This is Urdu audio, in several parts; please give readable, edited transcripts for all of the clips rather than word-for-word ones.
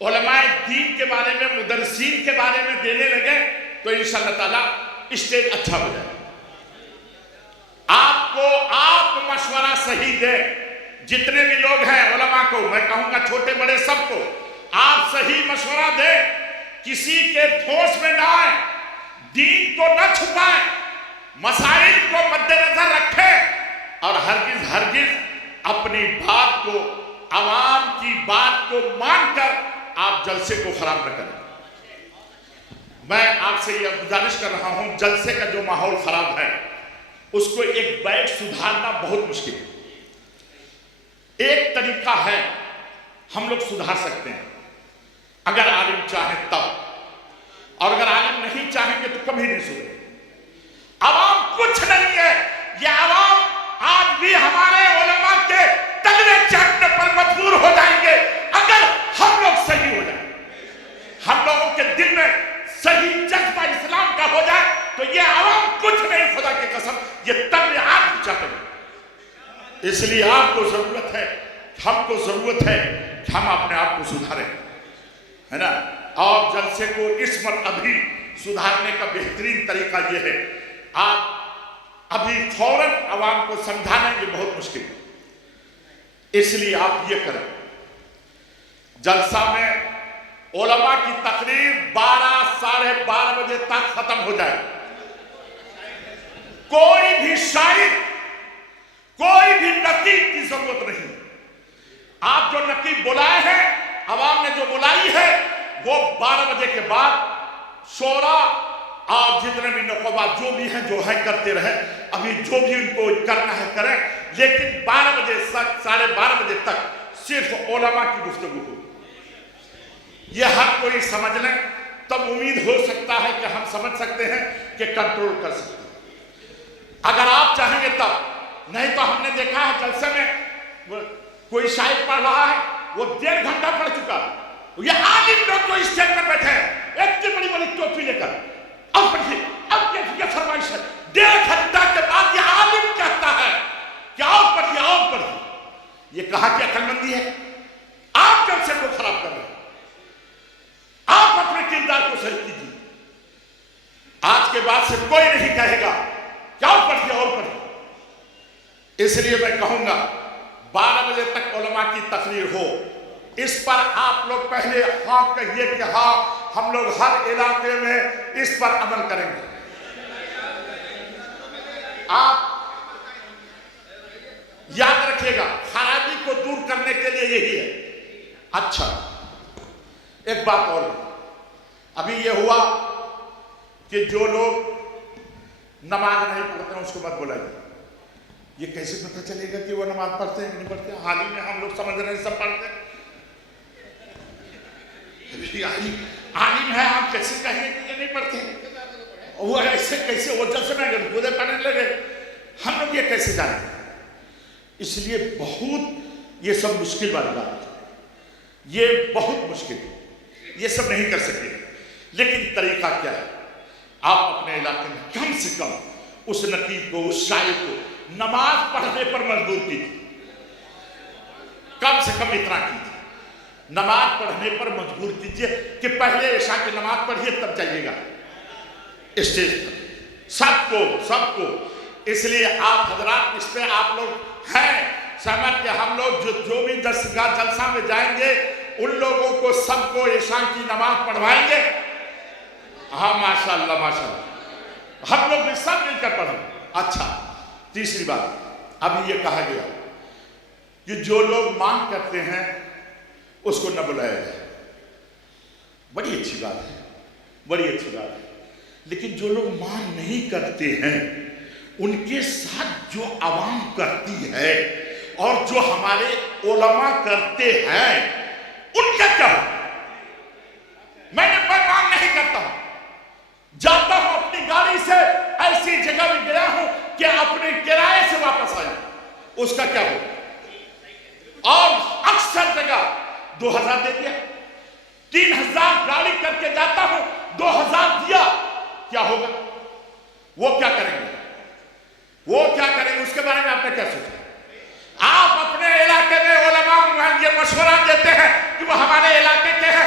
علماء دین کے بارے میں، مدرسین کے بارے میں دینے لگے تو انشاءاللہ تعالیٰ اسٹیج اچھا ہو جائے. آپ مشورہ صحیح دیں. جتنے بھی لوگ ہیں علماء کو میں کہوں گا، چھوٹے بڑے سب کو، آپ صحیح مشورہ دیں. کسی کے دھوس میں نہ آئیں، دین کو نہ چھپائیں، مسائل کو مد نظر رکھیں، اور ہرگز اپنی بات کو، عوام کی بات کو مان کر آپ جلسے کو خراب نہ کریں. میں آپ سے یہ گزارش کر رہا ہوں، جلسے کا جو ماحول خراب ہے اس کو ایک بیٹھ سدھارنا بہت مشکل ہے. ایک طریقہ ہے، ہم لوگ سدھار سکتے ہیں اگر عالم چاہیں تب، اور اگر عالم نہیں چاہیں گے تو کبھی نہیں سدھرے. عوام کچھ نہیں ہے. یہ عوام آج بھی ہمارے علماء کے تلوے چاٹنے پر مجبور ہو جائیں گے اگر ہم لوگ صحیح ہو جائیں. ہم لوگوں کے دل میں صحیح جذبہ اسلام کا ہو جائے تو یہ عوام کچھ نہیں، خدا کی قسم یہ تلوے آج چاٹیں گے. اس لیے آپ کو ضرورت ہے، ہم کو ضرورت ہے کہ ہم اپنے آپ کو سدھاریں، ہے نا. اور جلسے کو اس وقت ابھی سدھارنے کا بہترین طریقہ یہ ہے، آپ ابھی فوراً عوام کو سمجھانا یہ بہت مشکل ہے. اس لیے آپ یہ کریں، جلسہ میں علماء کی تقریر 12 ساڑھے 12 بجے تک ختم ہو جائے. کوئی بھی شاعر، کوئی بھی نقیب کی ضرورت نہیں. آپ جو نقیب بلائے ہیں، عوام نے جو بلائی ہے، وہ 12 بجے کے بعد شورا اور جتنے بھی نقبات جو بھی ہیں جو ہے کرتے رہے. ابھی جو بھی ان کو کرنا ہے کریں، لیکن 12 بجے ساڑھے 12 بجے تک صرف علماء کی گفتگو ہو. یہ ہر کوئی سمجھ لیں، تب امید ہو سکتا ہے کہ ہم سمجھ سکتے ہیں کہ کنٹرول کر سکتے ہیں. اگر آپ چاہیں گے تب، نہیں تو ہم نے دیکھا ہے جلسے میں کوئی شاعر پڑھ رہا ہے، وہ 1.5 گھنٹہ پڑھ چکا. یہ عالم لوگ جو اسٹیج پر بیٹھے ہیں اتنی بڑی بڑی ٹوپی لے کر، اب پڑھیے، اب یہ فرمائش ہے. 1.5 گھنٹہ کے بعد یہ عالم کہتا ہے کہ آؤ پڑھیے، آؤ پڑھیے. یہ کہا کہ عقل مندی ہے؟ آپ جلسے کو خراب کر رہے ہیں. آپ اپنے کردار کو صحیح کیجیے. آج کے بعد سے کوئی نہیں کہے گا کہ آؤ پڑھیے اور پڑھیے. اس لیے میں کہوں گا 12 بجے تک علماء کی تقریر ہو. اس پر آپ لوگ پہلے ہاں کہیے کہ ہاں ہم لوگ ہر علاقے میں اس پر عمل کریں گے. آپ یاد رکھیے گا، خرابی کو دور کرنے کے لیے یہی ہے. اچھا، ایک بات اور، ابھی یہ ہوا کہ جو لوگ نماز نہیں پڑھتے ہیں اس کو مت بلائیے. یہ کیسے پتہ چلے گا کہ وہ نماز پڑھتے ہیں کہ نہیں پڑھتے؟ حال ہی میں ہم لوگ سمجھ رہے ہیں سب پڑھتے ہیں. عالم ہے، ہم کیسے کہیں کہ یہ نہیں پڑھتے ہیں؟ وہ ایسے کیسے، وہ جلسے میں خودے پڑھنے لگے، ہم لوگ یہ کیسے جانیں؟ اس لیے بہت یہ سب مشکل والی بات ہے. یہ بہت مشکل ہے، یہ سب نہیں کر سکتے. لیکن طریقہ کیا ہے؟ آپ اپنے علاقے میں کم سے کم اس نقیب کو، اس شاعر کو نماز پڑھنے پر مجبور کیجیے. کم سے کم اتنا کیجیے، نماز پڑھنے پر مجبور کیجیے کہ پہلے عشاء کی نماز پڑھیے تب جائیے گا اسٹیج پر. سب کو. اس لیے آپ حضرات اس پہ آپ لوگ ہیں سہمت کہ ہم لوگ جو بھی جلسہ میں جائیں گے ان لوگوں کو سب کو عشاء کی نماز پڑھوائیں گے. ہاں ماشاءاللہ ماشاءاللہ، ہم لوگ بھی سب مل کر پڑھیں. اچھا، تیسری بات، ابھی یہ کہا گیا کہ جو لوگ مانگ کرتے ہیں اس کو نہ بلایا جائے. بڑی اچھی بات ہے، بڑی اچھی بات ہے. لیکن جو لوگ مانگ نہیں کرتے ہیں ان کے ساتھ جو عوام کرتی ہے اور جو ہمارے علماء کرتے ہیں ان کا کیا ہو؟ میں مانگ نہیں کرتا ہوں، جاتا ہوں اپنی گاڑی سے، ایسی جگہ میں گیا ہوں کہ اپنے کرائے سے واپس آیا، اس کا کیا ہو؟ اور اکثر جگہ 2000 دے دیا، 3000 گاڑی کر کے جاتا ہوں، 2000 دیا، کیا ہوگا؟ وہ کیا کریں گے؟ وہ کیا کریں گے؟ اس کے بارے میں آپ نے کیا سوچا؟ آپ اپنے علاقے میں علماء یہ مشورہ دیتے ہیں کہ وہ ہمارے علاقے کے ہیں،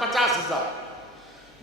50,000,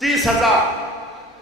30,000,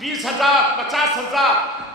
20,000, 50,000,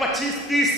25-30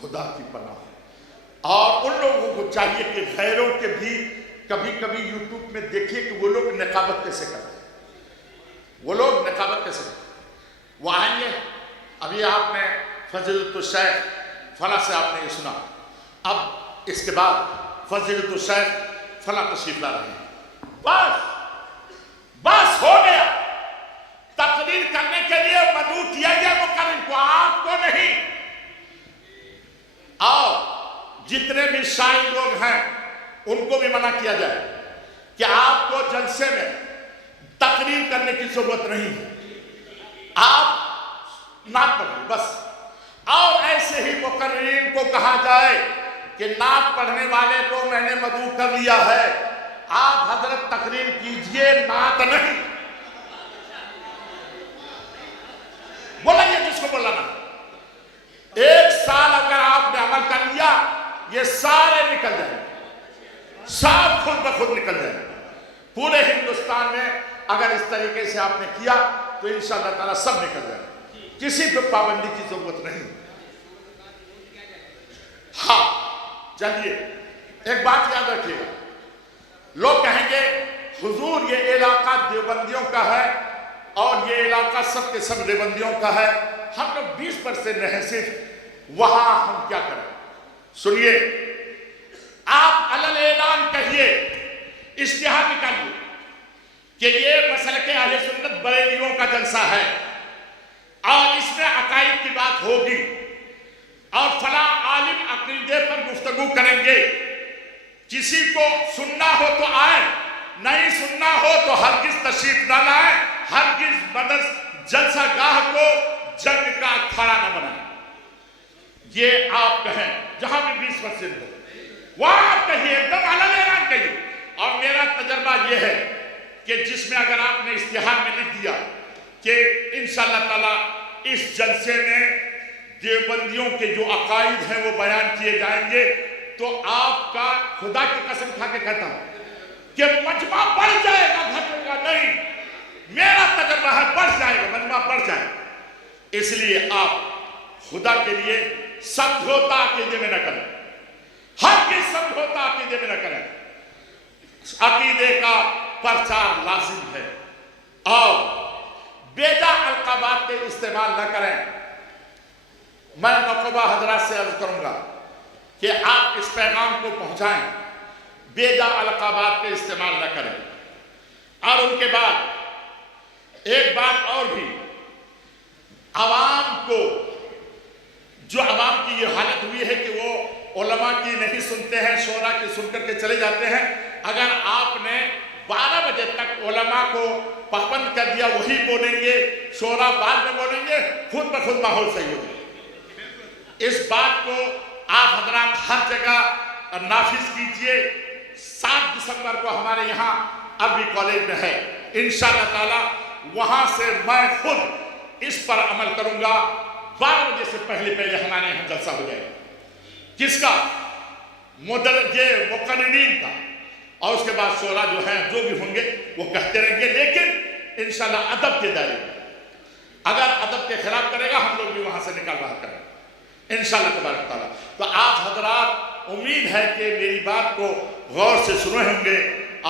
خدا کی پناہ۔ اور ان لوگوں کو چاہیے کہ غیروں کے بھی کبھی کبھی یوٹیوب میں دیکھیے کہ وہ لوگ نقابت کیسے کرتے ہیں، وہ لوگ نقابت کیسے کرتے ہیں۔ وہ آئیں گے، ابھی آپ نے فضیلۃ الشیخ فلاں سے آپ نے یہ سنا، اب اس کے بعد فضیلۃ الشیخ فلاں تشریف لا رہے ہیں، بس ہو گیا۔ تقریر کرنے کے لیے مدعو کیا گیا مقرر کو، آپ کو نہیں۔ اور جتنے بھی شاعر لوگ ہیں ان کو بھی منع کیا جائے کہ آپ کو جلسے میں تقریر کرنے کی ضرورت نہیں ہے، آپ نعت پڑھیں بس۔ اور ایسے ہی مقررین کو کہا جائے کہ نعت پڑھنے والے کو میں نے مدعو کر لیا ہے، آپ حضرت تقریر کیجئے، نعت نہیں۔ بولا یہ جس کو بولانا، ایک سال اگر آپ نے عمل کر لیا یہ سارے نکل جائیں، سب خود بخود نکل جائیں۔ پورے ہندوستان میں اگر اس طریقے سے آپ نے کیا تو انشاءاللہ تعالیٰ سب نکل جائیں، کسی پہ پابندی کی ضرورت نہیں۔ ہاں چلیے ایک بات یاد رکھیے گا، لوگ کہیں گے حضور یہ علاقہ دیوبندیوں کا ہے اور یہ علاقہ سب کے سب دیوبندیوں کا ہے، ہم لوگ 20% ہیں صرف، وہاں ہم کیا کریں؟ سنیے، آپ علل اعلان کہیے، اشتہار نکالیے کہ یہ مسلک اہل سنت بریلیوں کا جلسہ ہے اور اس میں عقائد کی بات ہوگی اور فلاں عالم عقیدے پر گفتگو کریں گے، کسی کو سننا ہو تو آئے، نہیں سننا ہو تو ہرگز تشریف نہ لائیں، ہرگز مدرس جلسہ گاہ کو جنگ کا اکھاڑا نہ بنائیں۔ یہ آپ کہیں جہاں بھی 20% ہو، وہاں آپ کہیے، ایک دم علل اعلان کہیے۔ اور میرا تجربہ یہ ہے کہ جس میں اگر آپ نے اشتہار میں لکھ دیا کہ انشاءاللہ تعالیٰ اس جلسے میں دیوبندیوں کے جو عقائد ہیں وہ بیان کیے جائیں گے، تو آپ کا خدا کی قسم کھا کے کہتا ہوں کہ مجمع بڑھ جائے گا، گھٹے گا نہیں۔ میرا تجربہ ہے بڑھ جائے گا، مجمع بڑھ جائے گا۔ اس لیے آپ خدا کے لیے سمجھوتا عقیدے میں نہ کریں، ہر کس سمجھوتا عقیدے میں نہ کریں۔ عقیدے کا پرچار لازم ہے اور بیجا القابات کے استعمال نہ کریں۔ میں نقبہ حضرات سے عرض کروں گا کہ آپ اس پیغام کو پہنچائیں، بیجا القابات کے استعمال نہ کریں۔ اور ان کے بعد ایک بات اور بھی، عوام کو، جو عوام کی یہ حالت ہوئی ہے کہ وہ علماء کی نہیں سنتے ہیں، شورا کی سن کر کے چلے جاتے ہیں، اگر آپ نے 12 بجے تک علماء کو پابند کر دیا وہی بولیں گے، شورا بعد میں بولیں گے، خود بخود ماحول صحیح ہوگا۔ اس بات کو آپ حضرات ہر جگہ نافذ کیجئے۔ 7 دسمبر کو ہمارے یہاں عربی کالج میں ہے، انشاءاللہ تعالیٰ وہاں سے میں خود اس پر عمل کروں گا۔ 12 بجے سے پہلے ہمارے یہاں جلسہ ہو جائے گا، کس کا؟ مدرجے مقررین کا، اور اس کے بعد شورا جو ہیں جو بھی ہوں گے وہ کہتے رہیں گے، لیکن انشاءاللہ ادب کے دائرے میں۔ اگر ادب کے خلاف کرے گا ہم لوگ بھی وہاں سے نکال باہر کریں گے انشاءاللہ تبارک تعالیٰ۔ تو آپ حضرات امید ہے کہ میری بات کو غور سے سنے ہوں گے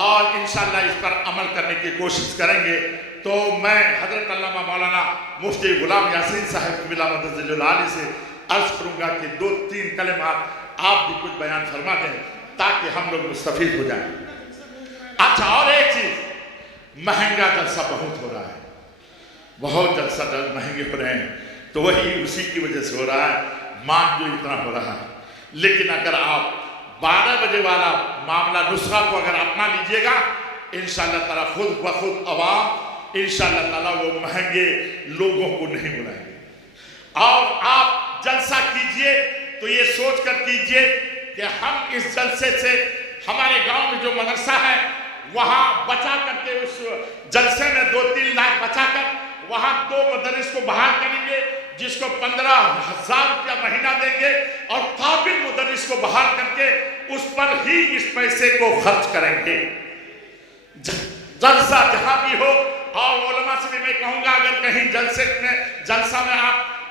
اور انشاءاللہ اس پر عمل کرنے کی کوشش کریں گے۔ تو میں حضرت علامہ مولانا مفتی غلام یاسین صاحب بلا مدد العالی سے عرض کروں گا کہ 2-3 کلمات آپ بھی کچھ بیان فرما دیں تاکہ ہم لوگ مستفید ہو جائیں۔ اچھا، اور ایک چیز، مہنگا جلسہ بہت ہو رہا ہے، بہت جلسہ مہنگے ہو رہے ہیں، تو وہی اسی کی وجہ سے ہو رہا ہے، مانگ جو اتنا ہو رہا ہے۔ لیکن اگر آپ 12 بجے والا معاملہ نسخہ کو اگر اپنا لیجئے گا، انشاءاللہ تعالیٰ خود بخود عوام انشاءاللہ تعالیٰ وہ مہنگے لوگوں کو نہیں بلائیں گے۔ اور آپ جلسہ کیجئے تو یہ سوچ کر کیجئے کہ ہم اس جلسے سے ہمارے گاؤں میں جو مدرسہ ہے وہاں بچا کر کے، اس جلسے میں 2-3 لاکھ بچا کر وہاں 2 مدرس کو بحال کریں گے، جس کو 15,000 روپیہ مہینہ دیں گے، اور قابل مدرس کو بحال کر کے اس پر ہی اس پیسے کو خرچ کریں گے۔ جلسہ جہاں بھی ہو، اور علماء سے بھی میں کہوں گا اگر کہیں جلسہ میں آپ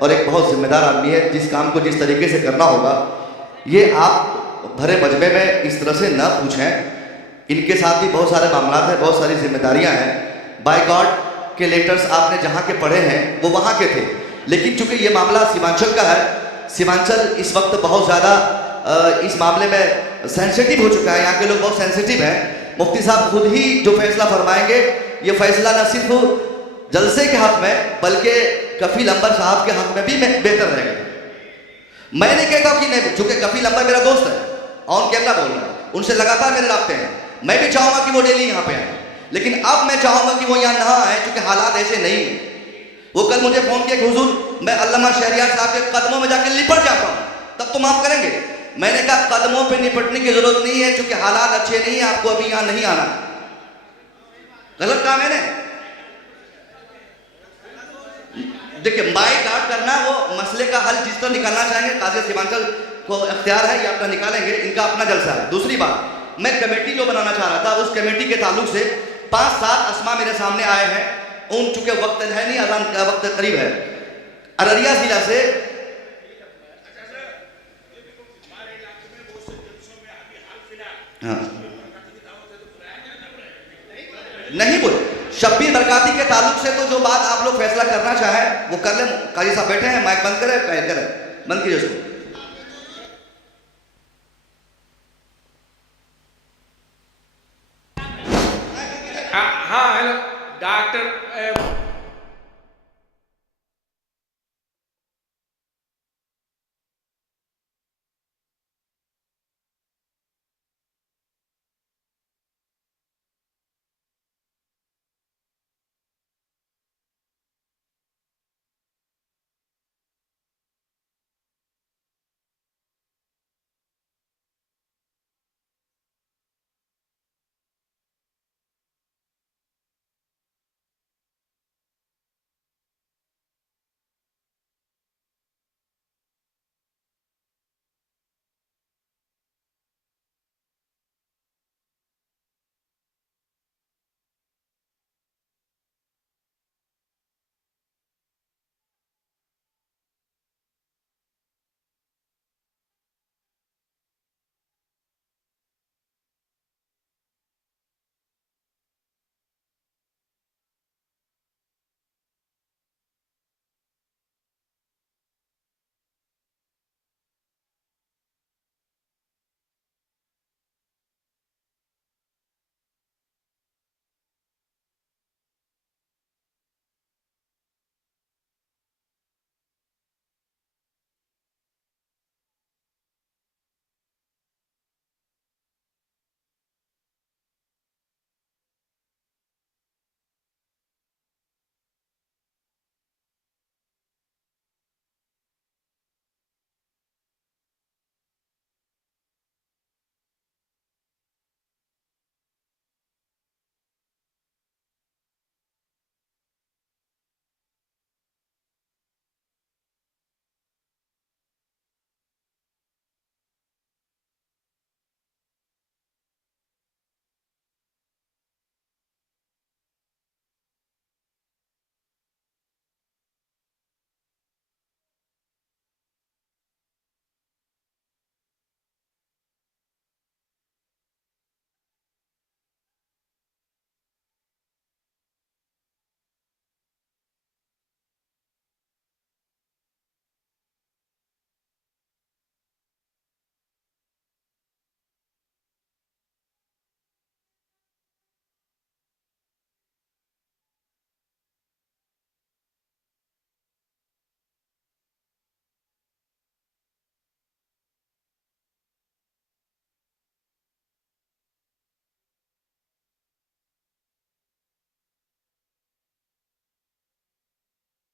اور ایک بہت ذمہ دار آدمی ہے. جس کام کو جس طریقے سے کرنا ہوگا یہ آپ بھرے مجمع میں اس طرح سے نہ پوچھیں. ان کے ساتھ بھی بہت سارے معاملات ہیں, بہت ساری ذمہ داریاں ہیں. بائی گاڈ کے لیٹرز آپ نے جہاں کے پڑھے ہیں وہ وہاں کے تھے, لیکن چونکہ یہ معاملہ سیمانچل کا ہے, سیمانچل اس وقت بہت زیادہ اس معاملے میں سینسیٹیو ہو چکا ہے. یہاں کے لوگ بہت سینسیٹیو ہیں. مفتی صاحب خود ہی جو فیصلہ فرمائیں گے یہ فیصلہ نہ صرف جلسے کے حق میں بلکہ کفیل انور صاحب کے حق میں بھی بہتر رہے گا. میں نہیں کہتا کہ نہیں, چونکہ کفیل انور میرا دوست ہے, آن کیمرہ بول رہا ہوں, ان سے لگاتار میرے رابطے ہیں. میں بھی چاہوں گا کہ وہ ڈیلی یہاں پہ آئیں, لیکن اب میں چاہوں گا کہ وہ یہاں نہ آئیں کیونکہ حالات ایسے نہیں ہیں. وہ کل مجھے فون کیا کہ حضور میں علامہ شہریار صاحب کے قدموں میں جا کے لپٹ جاتا ہوں, تب تو معاف کریں گے. میں نے کہا قدموں پہ نپٹنے کی ضرورت نہیں ہے چونکہ حالات اچھے نہیں ہیں, آپ کو ابھی یہاں نہیں آنا. غلط کہا میں نے؟ دیکھیں مائک گارڈ کرنا وہ مسئلے کا حل جس طرح نکالنا چاہیں گے, قاضی سیمانچل کو اختیار ہے, یہ اپنا نکالیں گے, ان کا اپنا جلسہ ہے. دوسری بات, میں کمیٹی جو بنانا چاہ رہا تھا اس کمیٹی کے تعلق سے 5-7 اسما میرے سامنے آئے ہیں. ان چونکہ وقت ہے نہیں, اذان کا وقت قریب ہے. ارریہ ضلع سے ہاں نہیں بولے, شبیر برکاتی کے تعلق سے تو جو بات آپ لوگ فیصلہ کرنا چاہیں وہ کر لیں. قاضی صاحب بیٹھے ہیں, مائک بند کریں, بند کیجیے اس کو. ہاں ہیلو ڈاکٹر